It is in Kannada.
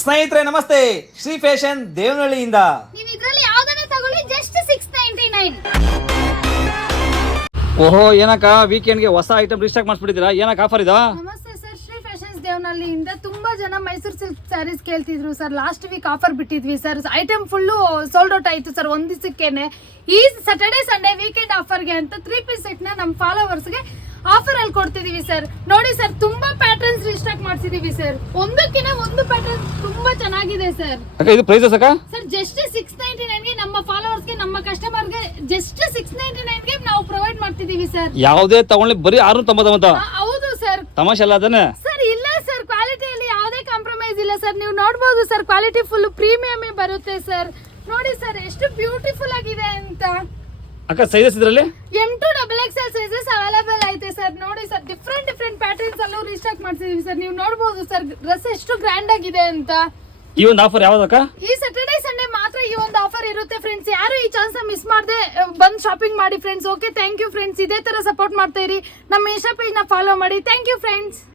ಸ್ನೇಹಿತರೆ ನಮಸ್ತೆ, ಶ್ರೀ ಫ್ಯಾಷನ್ ದೇವನಹಳ್ಳಿಯಿಂದ ನೀವು ಇದರಲ್ಲಿ ಯಾವುದನ್ನ ತಗೊಳ್ಳಿ ಜಸ್ಟ್ 699. ಓಹೋ, ಏನಕ್ಕ ವೀಕೆಂಡ್ಗೆ ಹೊಸ ಐಟಮ್ ರಿಸ್ಟಾಕ್ ಮಾಡಿಸ್ಬಿಟ್ಟಿದ್ದೀರಾ? ಏನಕ್ಕ ಆಫರ್ ಇದು? ನಮಸ್ತೆ ಸರ್, ಶ್ರೀ ಫ್ಯಾಷನ್ಸ್ ದೇವನಹಳ್ಳಿಯಿಂದ ತುಂಬಾ ಜನ ಮೈಸೂರು ಸಿಲ್ಕ್ ಸ್ಯಾರೀಸ್ ಕೇಳ್ತಿದ್ರು ಸರ್. ಲಾಸ್ಟ್ ವೀಕ್ ಆಫರ್ ಬಿಟ್ಟಿದ್ವಿ sir. Item full sold out ಆಯ್ತು ಸರ್ ಒಂದ್ ದಿವಸಕ್ಕೇನೆ. ಈ ಸ್ಯಾಟರ್ಡೆ ಸಂಡೇ ವೀಕೆಂಡ್ ಆಫರ್ಗೆ ಅಂತ 3 ಪೀಸ್ ಸೆಟ್ ನ ನಮ್ಮ ಫಾಲೋವರ್ಸ್ಗೆ ಆಫರ್ ಅಲ್ಲಿ ಕೊಡ್ತಿದೀವಿ ಸರ್. ನೋಡಿ ಸರ್, ತುಂಬಾ ಪ್ಯಾಟರ್ನ್ಸ್ ರಿಸ್ಟಾಕ್ ಮಾಡ್ಸಿದೀವಿ ಸರ್. ಒಂದಕ್ಕಿಂತ ಒಂದು ಪ್ಯಾಟರ್ನ್ ತುಂಬಾ ಚೆನ್ನಾಗಿದೆ ಸರ್. ಅಕ್ಕ ಇದು ಪ್ರೈಸಸ್ ಅಕ್ಕ? ಸರ್ ಜಸ್ಟ್ 699 ಗೆ ನಮ್ಮ ಫಾಲೋವರ್ಸ್ ಗೆ, ನಮ್ಮ ಕಸ್ಟಮರ್ ಗೆ ಜಸ್ಟ್ 699 ಗೆ ನಾವು ಪ್ರೊವೈಡ್ ಮಾಡ್ತಿದೀವಿ ಸರ್. ಯಾವುದೇ ತಗೊಳ್ಳಿ ಬರೀ 699. ಹೌದು ಸರ್. ತಮಾಷೆ ಅಲ್ಲ ಅದನ್ನ? ಸರ್ ಇಲ್ಲ ಸರ್, ಕ್ವಾಲಿಟಿಯಲ್ಲಿ ಯಾವುದೇ ಕಾಂಪ್ರಮೈಸ್ ಇಲ್ಲ ಸರ್. ನೀವು ನೋಡಬಹುದು ಸರ್, ಕ್ವಾಲಿಟಿ ಫುಲ್ ಪ್ರೀಮಿಯಂ ಬರುತ್ತೆ ಸರ್. ನೋಡಿ ಸರ್ ಎಷ್ಟು ಬ್ಯೂಟಿಫುಲ್ ಆಗಿದೆ ಅಂತ. ಅಕ್ಕ ಸೈಜಸ್ ಇದರಲ್ಲಿ M2 XXL ಸೈಜಸ್ ಅವೈಲೇಬಲ್ ಐತೆ ಸರ್. ನೋಡಿ ಸರ್, ಡಿಫ್ರೆಂಟ್ ಪ್ಯಾಟರ್ನ್ಸ್ ಅಲ್ಲೂ ರೀಸ್ಟಾಕ್ ಮಾಡ್ತಿದೀವಿ ಸರ್. ನೀವು ನೋಡಬಹುದು ಸರ್ ಡ್ರೆಸ್ ಎಷ್ಟು ಗ್ರ್ಯಾಂಡ್ ಆಗಿದೆ ಅಂತ. ಈ ಒಂದು ಆಫರ್ ಯಾವ್ದಕ್ಕ? ಈ ಸ್ಯಾಟರ್ಡೆ ಸಂಡೇ ಮಾತ್ರ ಈ ಒಂದು ಆಫರ್ ಇರುತ್ತೆ ಫ್ರೆಂಡ್ಸ್. ಯಾರು ಈ ಚಾನ್ಸ್ ಮಿಸ್ ಮಾಡದೆ ಬಂದು ಶಾಪಿಂಗ್ ಮಾಡಿ friends. Okay, thank you friends. ಇದೇ ತರ ಸಪೋರ್ಟ್ ಮಾಡ್ತಾ ಇರಿ. ನಮ್ಮ ಇನ್ಸ್ಟಾ ಪೇಜ್ ನ ಫಾಲೋ ಮಾಡಿ. Thank you friends.